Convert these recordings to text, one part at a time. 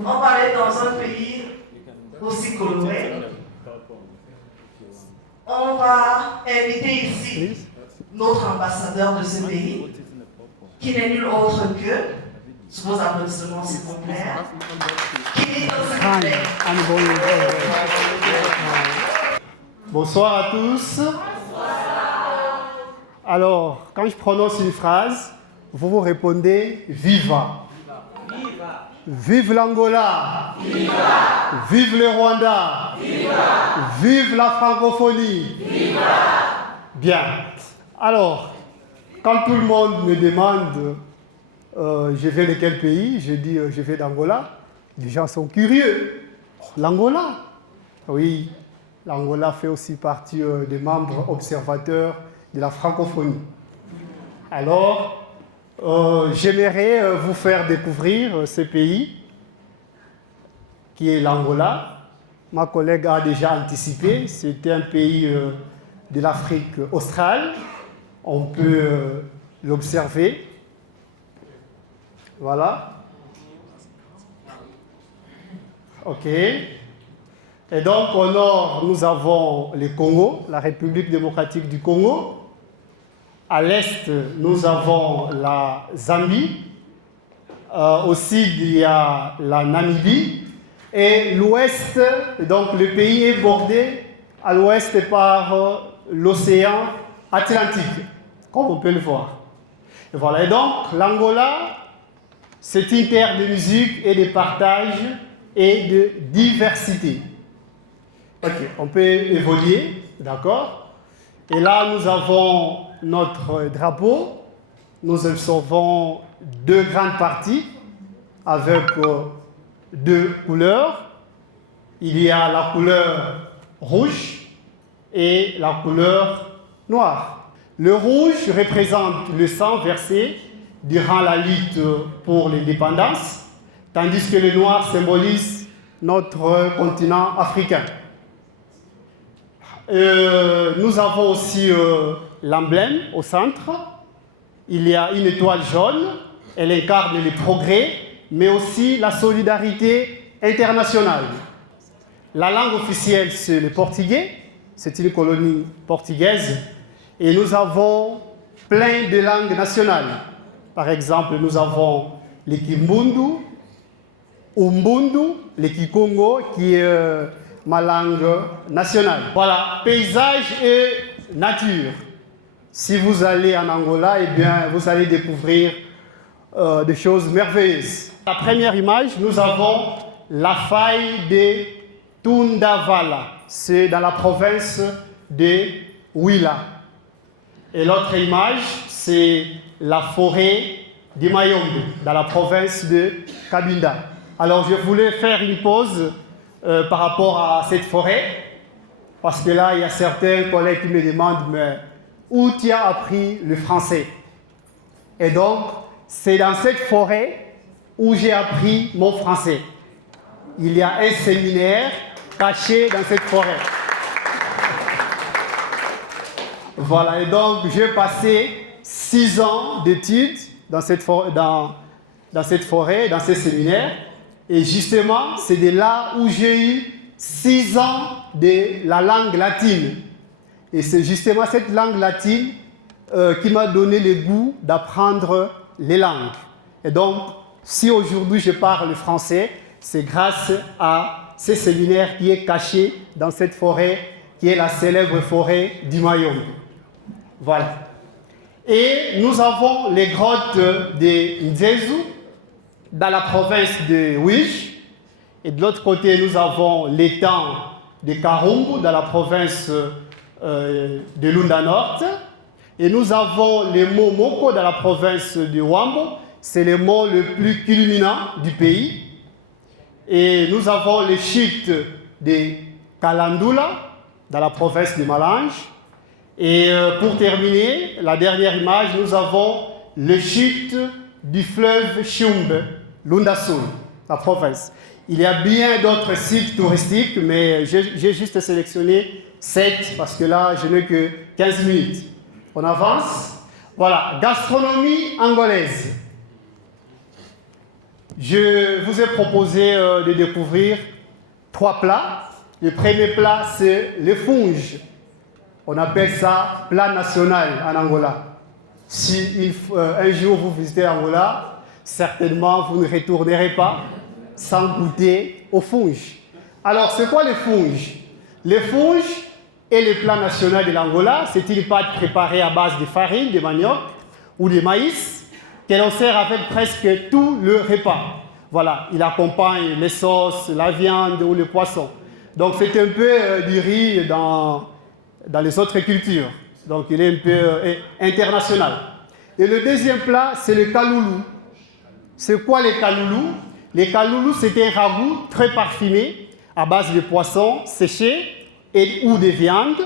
On va aller dans un pays aussi coloré. On va inviter ici notre ambassadeur de ce pays, qui n'est nul autre que, sous vos applaudissements s'il vous plaît, Bonsoir à tous. Alors, quand je prononce une phrase, vous répondez « Viva ». Vive l'Angola. Viva. Vive le Rwanda. Viva. Vive la francophonie. Viva. Bien. Alors, quand tout le monde me demande je viens de quel pays, je dis je viens d'Angola, les gens sont curieux. Oh, l'Angola? Oui, l'Angola fait aussi partie des membres observateurs de la francophonie. Alors, j'aimerais vous faire découvrir ce pays qui est l'Angola. Ma collègue a déjà anticipé, c'est un pays de l'Afrique australe. On peut l'observer. Voilà. OK. Et donc, au nord, nous avons le Congo, la République démocratique du Congo. À l'est, nous avons la Zambie. Au sud, il y a la Namibie. Et l'ouest, donc le pays est bordé à l'ouest par l'océan Atlantique, comme on peut le voir. Et voilà. Et donc, l'Angola, c'est une terre de musique et de partage et de diversité. OK, on peut évoluer, d'accord? Et là, nous avons notre drapeau. Nous observons deux grandes parties avec deux couleurs. Il y a la couleur rouge et la couleur noire. Le rouge représente le sang versé durant la lutte pour l'indépendance, tandis que le noir symbolise notre continent africain. Nous avons aussi l'emblème au centre. Il y a une étoile jaune, elle incarne le progrès, mais aussi la solidarité internationale. La langue officielle, c'est le portugais, c'est une colonie portugaise, et nous avons plein de langues nationales. Par exemple, nous avons le Kimbundu, Umbundu, le Kikongo, qui est ma langue nationale. Voilà, paysage et nature. Si vous allez en Angola, eh bien, vous allez découvrir des choses merveilleuses. La première image, nous avons la faille de Tundavala. C'est dans la province de Huila. Et l'autre image, c'est la forêt de Mayombe, dans la province de Cabinda. Alors, je voulais faire une pause par rapport à cette forêt, parce que là, il y a certains collègues qui me demandent, mais où tu as appris le français? Et donc, c'est dans cette forêt où j'ai appris mon français. Il y a un séminaire caché dans cette forêt. Voilà, et donc j'ai passé 6 ans d'études dans cette forêt, dans ce séminaire. Et justement, c'est de là où j'ai eu 6 ans de la langue latine. Et c'est justement cette langue latine qui m'a donné le goût d'apprendre les langues. Et donc, si aujourd'hui je parle français, c'est grâce à ce séminaire qui est caché dans cette forêt, qui est la célèbre forêt du Mayombe. Voilà. Et nous avons les grottes de Nzezu, dans la province de Wish. Et de l'autre côté, nous avons l'étang de Karungu, dans la province de Lunda Nord. Et nous avons les monts Moko, dans la province de Wambo. C'est le mont le plus culminant du pays. Et nous avons les chutes de Kalandula, dans la province de Malange. Et pour terminer, la dernière image, nous avons les chutes du fleuve Chiumbe, Lundasul, la province. Il y a bien d'autres sites touristiques, mais j'ai juste sélectionné 7 parce que là, je n'ai que 15 minutes. On avance. Voilà, gastronomie angolaise. Je vous ai proposé de découvrir 3 plats. Le premier plat, c'est le funge. On appelle ça plat national en Angola. Si un jour vous visitez Angola, certainement vous ne retournerez pas sans goûter au funge. Alors, c'est quoi le funge? Le funge est le plat national de l'Angola. C'est une pâte préparée à base de farine, de manioc ou de maïs que l'on sert avec presque tout le repas. Voilà, il accompagne les sauces, la viande ou le poisson. Donc, c'est un peu du riz dans les autres cultures. Donc, il est un peu international. Et le deuxième plat, c'est le kaloulou. C'est quoi le kaloulou? Le kaloulou, c'est un ragoût très parfumé à base de poissons séchés ou de viande,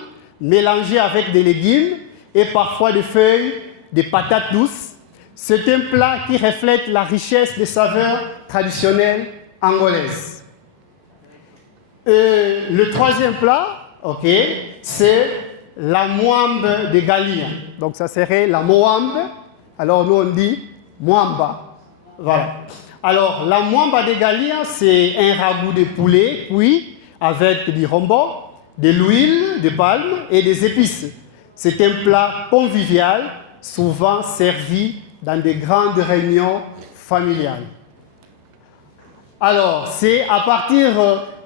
mélangé avec des légumes et parfois des feuilles, des patates douces. C'est un plat qui reflète la richesse des saveurs traditionnelles angolaises. Et le troisième plat, c'est la moambe de Galia. Donc ça serait la moambe. Alors nous on dit moamba. Voilà. Alors la moamba de Galia, c'est un ragoût de poulet cuit avec du rombo, de l'huile de palme et des épices. C'est un plat convivial, souvent servi dans des grandes réunions familiales. Alors, c'est à partir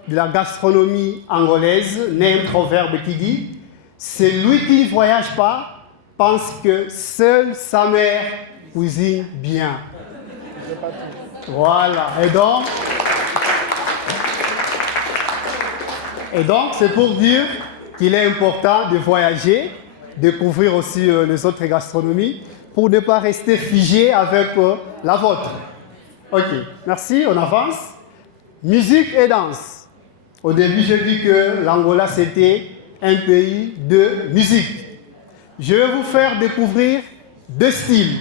de la gastronomie angolaise, né un proverbe qui dit « Celui qui ne voyage pas pense que seule sa mère cuisine bien ». Voilà. Et donc, c'est pour dire qu'il est important de voyager, découvrir aussi les autres gastronomies, pour ne pas rester figé avec la vôtre. Ok, merci, on avance. Musique et danse. Au début, je dis que l'Angola, c'était un pays de musique. Je vais vous faire découvrir 2 styles.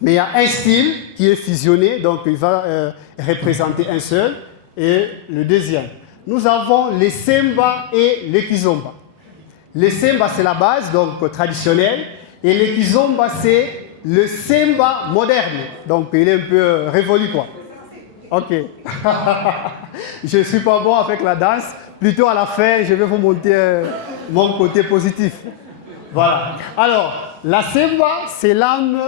Mais il y a un style qui est fusionné, donc il va représenter un seul, et le deuxième. Nous avons les semba et les kizomba. Les semba, c'est la base, donc traditionnelle, et les kizomba, c'est le semba moderne. Donc il est un peu révolu, quoi. Ok. Je ne suis pas bon avec la danse. Plutôt à la fin, je vais vous montrer mon côté positif. Voilà. Alors, la semba, c'est l'âme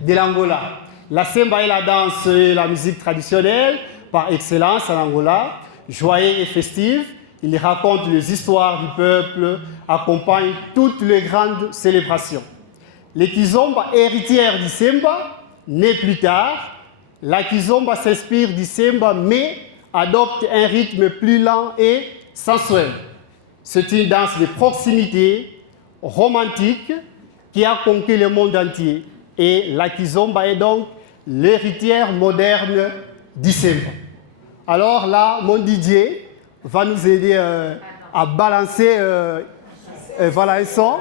de l'Angola. La semba est la danse et la musique traditionnelle par excellence en Angola. Joyeuse et festive, il raconte les histoires du peuple, accompagne toutes les grandes célébrations. Les kizomba, héritières du semba, née plus tard, la kizomba s'inspire du semba mais adopte un rythme plus lent et sensuel. C'est une danse de proximité, romantique, qui a conquis le monde entier. Et la kizomba est donc l'héritière moderne du semba. Alors là, mon DJ va nous aider à balancer voilà, un son,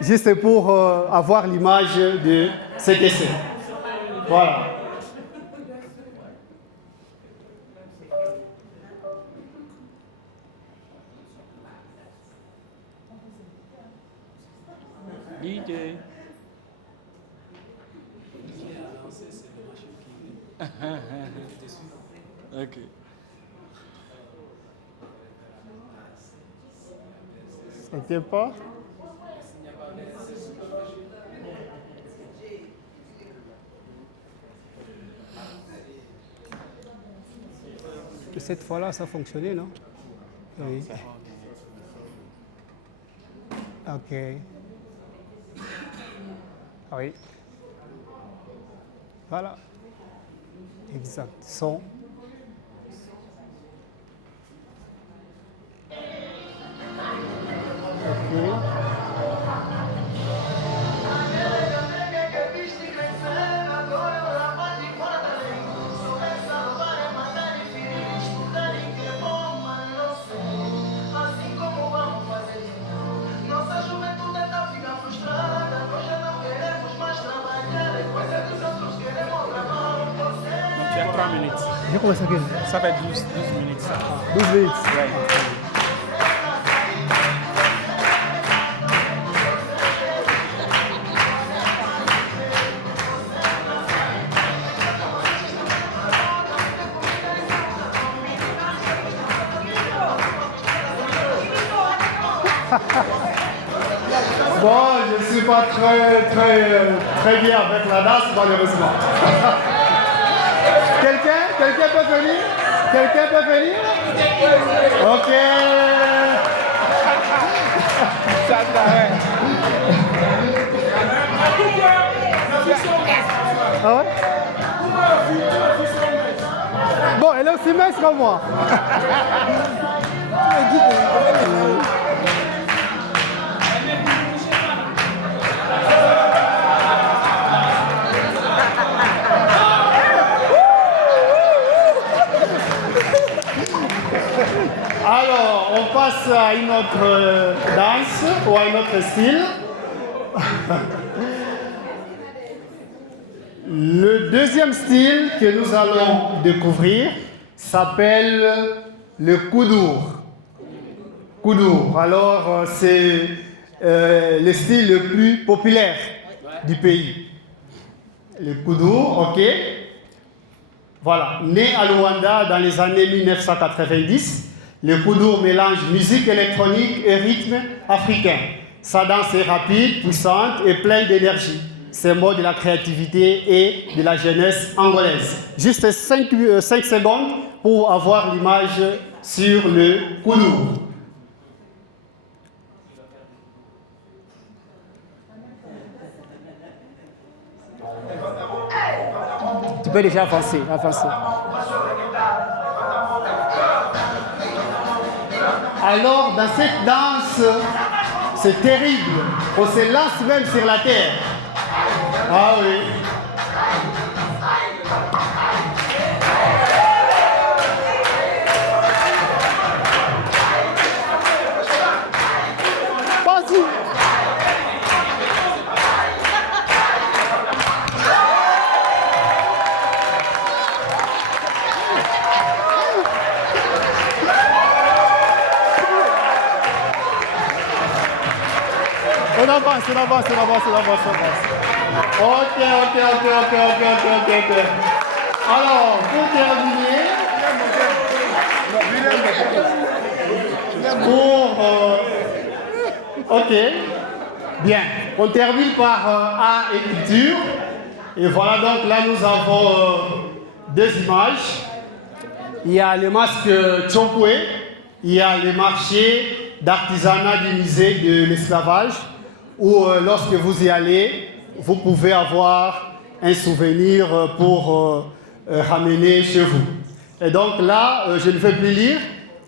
juste pour avoir l'image de cet essai. Voilà. DJ. Ok. Ça ne tient pas? Cette fois-là, ça a fonctionné, non? Oui. Ok. Oui. Voilà. Exact. Son. Ok. Tu as 3 minutes. J'ai commencé à quelle? Ça fait 12 minutes. Ça. 12 minutes. Ouais. Bon, je ne suis pas très bien avec la danse, malheureusement. Quelqu'un peut venir? Quelqu'un peut venir? Ok. Ah ouais? Bon, elle est aussi mince que moi. Alors, on passe à une autre danse ou à un autre style. Le deuxième style que nous allons découvrir s'appelle le koudour. Koudour. Alors, c'est le style le plus populaire du pays. Le koudour, ok. Voilà, né à Luanda dans les années 1990, le koudour mélange musique électronique et rythme africain. Sa danse est rapide, puissante et pleine d'énergie. C'est le mot de la créativité et de la jeunesse angolaise. Juste 5 secondes pour avoir l'image sur le koudour. Tu peux déjà avancer. Alors, dans cette danse, c'est terrible. On se lance même sur la terre. Ah oui. Vas-y. On avance. Ok. Alors, pour terminer, ok, bien. On termine par art et culture. Et voilà, donc là, nous avons deux images. Il y a le masque Tchompoué, il y a le marché d'artisanat du musée de l'esclavage, où lorsque vous y allez, vous pouvez avoir un souvenir pour ramener chez vous. Et donc là, je ne vais plus lire.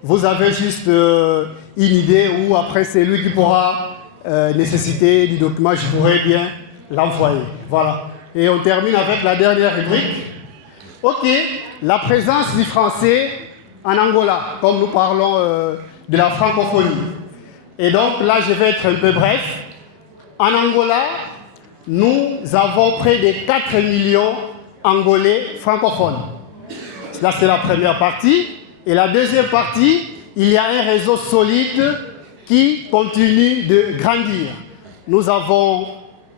Vous avez juste une idée où après c'est lui qui pourra nécessiter du document, je pourrais bien l'envoyer. Voilà. Et on termine avec la dernière rubrique. Ok, la présence du français en Angola, comme nous parlons de la francophonie. Et donc là, je vais être un peu bref. En Angola, nous avons près de 4 millions d'Angolais francophones. Là, c'est la première partie. Et la deuxième partie, il y a un réseau solide qui continue de grandir. Nous avons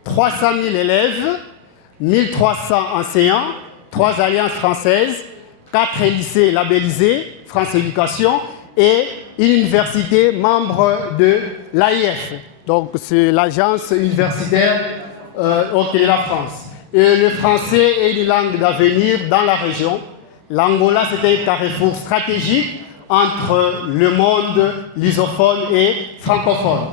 300 000 élèves, 1300 enseignants, 3 alliances françaises, 4 lycées labellisés, France Éducation, et une université membre de l'AIF. Donc, c'est l'agence universitaire de la France. Et le français est une langue d'avenir dans la région. L'Angola, c'est un carrefour stratégique entre le monde lusophone et francophone.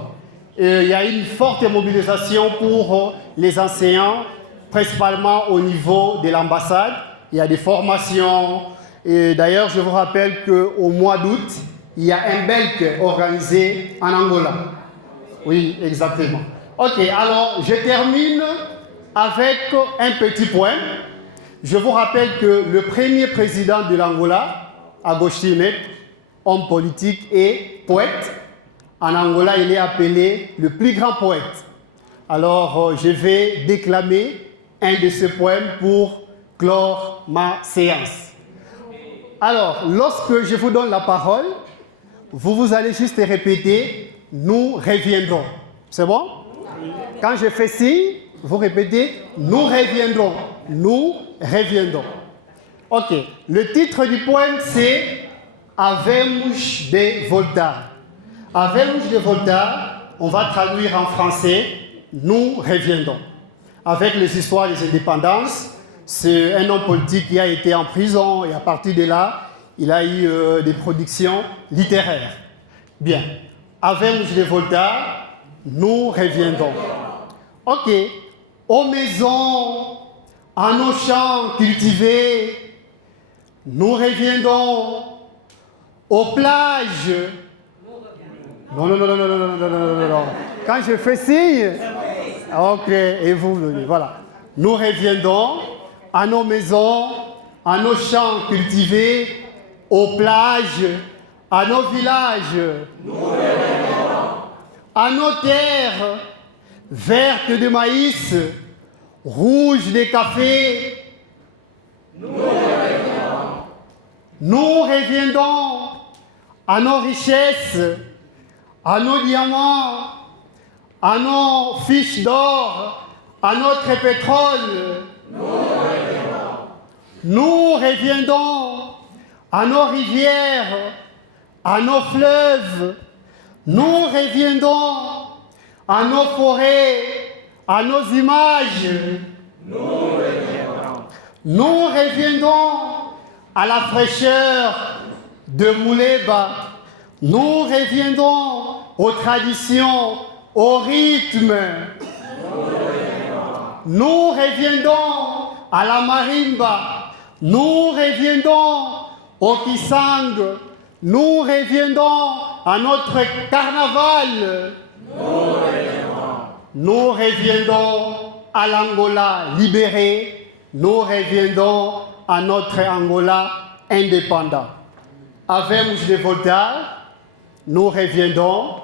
Et il y a une forte mobilisation pour les enseignants, principalement au niveau de l'ambassade. Il y a des formations. Et d'ailleurs, je vous rappelle qu'au mois d'août, il y a un BELC organisé en Angola. Oui, exactement. Ok, alors je termine avec un petit point. Je vous rappelle que le premier président de l'Angola, Agostino Neto, homme politique et poète, en Angola, il est appelé le plus grand poète. Alors, je vais déclamer un de ces poèmes pour clore ma séance. Alors, lorsque je vous donne la parole, vous allez juste répéter « nous reviendrons ». C'est bon? Quand je fais signe, vous répétez « nous reviendrons ». Nous reviendrons. Ok. Le titre du poème, c'est Havemos de voltar. Avec Rouge de Volta, on va traduire en français « Nous reviendrons ». Avec les histoires des indépendances, c'est un homme politique qui a été en prison et à partir de là, il a eu des productions littéraires. Bien. Avec Rouge de Volta, nous reviendrons. Ok. Aux maisons, à nos champs cultivés, nous reviendrons. Aux plages. Non, non, non, non, non, non, non, non, non, non, non. Quand je fais signe, ok, et vous venez, voilà. Nous reviendrons à nos maisons, à nos champs cultivés, aux plages, à nos villages, à nos terres vertes de maïs, rouges de café. Nous reviendrons à nos richesses, à nos diamants, à nos fiches d'or, à notre pétrole. Nous reviendrons à nos rivières, à nos fleuves. Nous reviendrons à nos forêts, à nos images. Nous reviendrons à la fraîcheur de Mouleba. Nous reviendrons aux traditions, au rythme. Nous reviendrons à la marimba. Nous reviendrons au kisang. Nous reviendrons à notre carnaval. Nous reviendrons à l'Angola libérée. Nous reviendrons à notre Angola indépendant. Avec Mouche de Volta, nous reviendrons,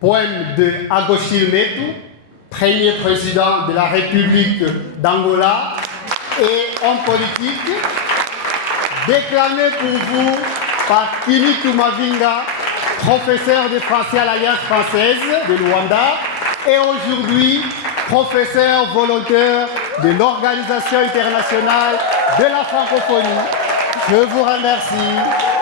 poème de Agostinho Neto, premier président de la République d'Angola et homme politique, déclamé pour vous par Kinitu Mavinga, professeur de français à l'Alliance française de Luanda et aujourd'hui professeur volontaire de l'Organisation internationale de la francophonie. Je vous remercie.